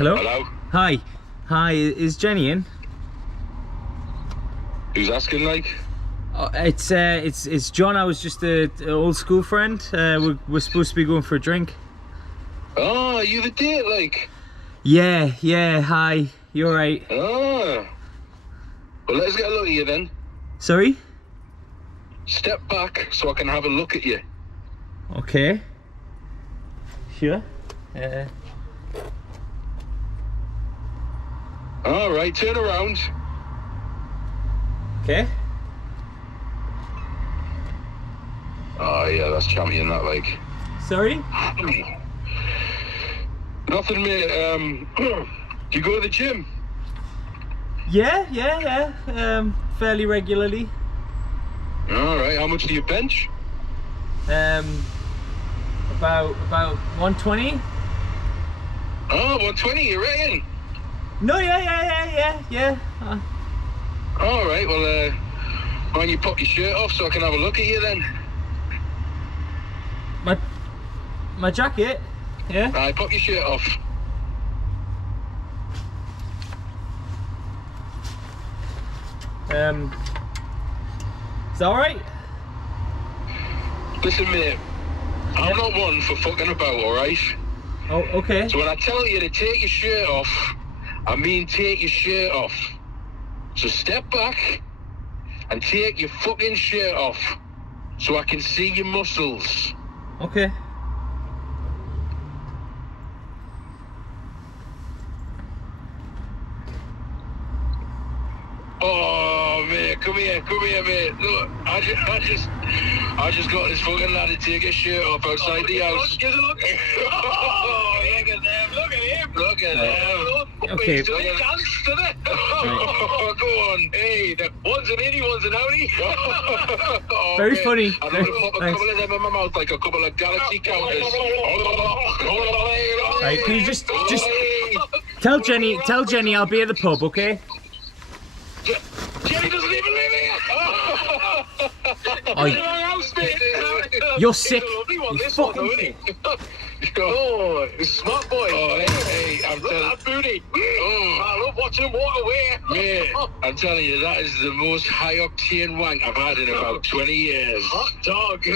Hello? Hello? Hi. Hi, is Jenny in? Who's asking, like? It's John. I was just a old school friend. We're supposed to be going for a drink. Oh, you the date, like? Yeah, hi. You alright? Oh. Well, let's get a look at you then. Sorry? Step back so I can have a look at you. Okay. Sure. All right, turn around. Okay. Oh, yeah, that's champion, that, like. Sorry? Nothing, mate. Do you go to the gym? Yeah. Fairly regularly. All right, how much do you bench? About 120. Oh, 120, you reckon? No, yeah. All right, well, why don't you pop your shirt off so I can have a look at you then? My jacket. Yeah. Aye, pop your shirt off. Is that alright? Listen, mate, I'm not one for fucking about, all right? Oh, okay. So when I tell you to take your shirt off, I mean take your shirt off. So step back and take your fucking shirt off so I can see your muscles. Okay. Oh, mate, come here, mate. Look, I just got this fucking lad to take his shirt off outside the house. Give a look. Oh, look at them, look at him. Look at them. Okay. He's doing a dance, doesn't it? Oh, go on. Hey, one's an innie, one's an outie. Oh, Very mate. funny. I'm going to pop a couple of them in my mouth like a couple of galaxy counters. Right, can you just tell Jenny I'll be at the pub, okay? Jenny doesn't even live here. Oh, you're sick. You're You're fucking sick. Oh, smart boy. Oh, hey, I'm telling you. That booty. Oh, I love watching him walk away. Mate, I'm telling you, that is the most high-octane wank I've had in about 20 years. Hot dog.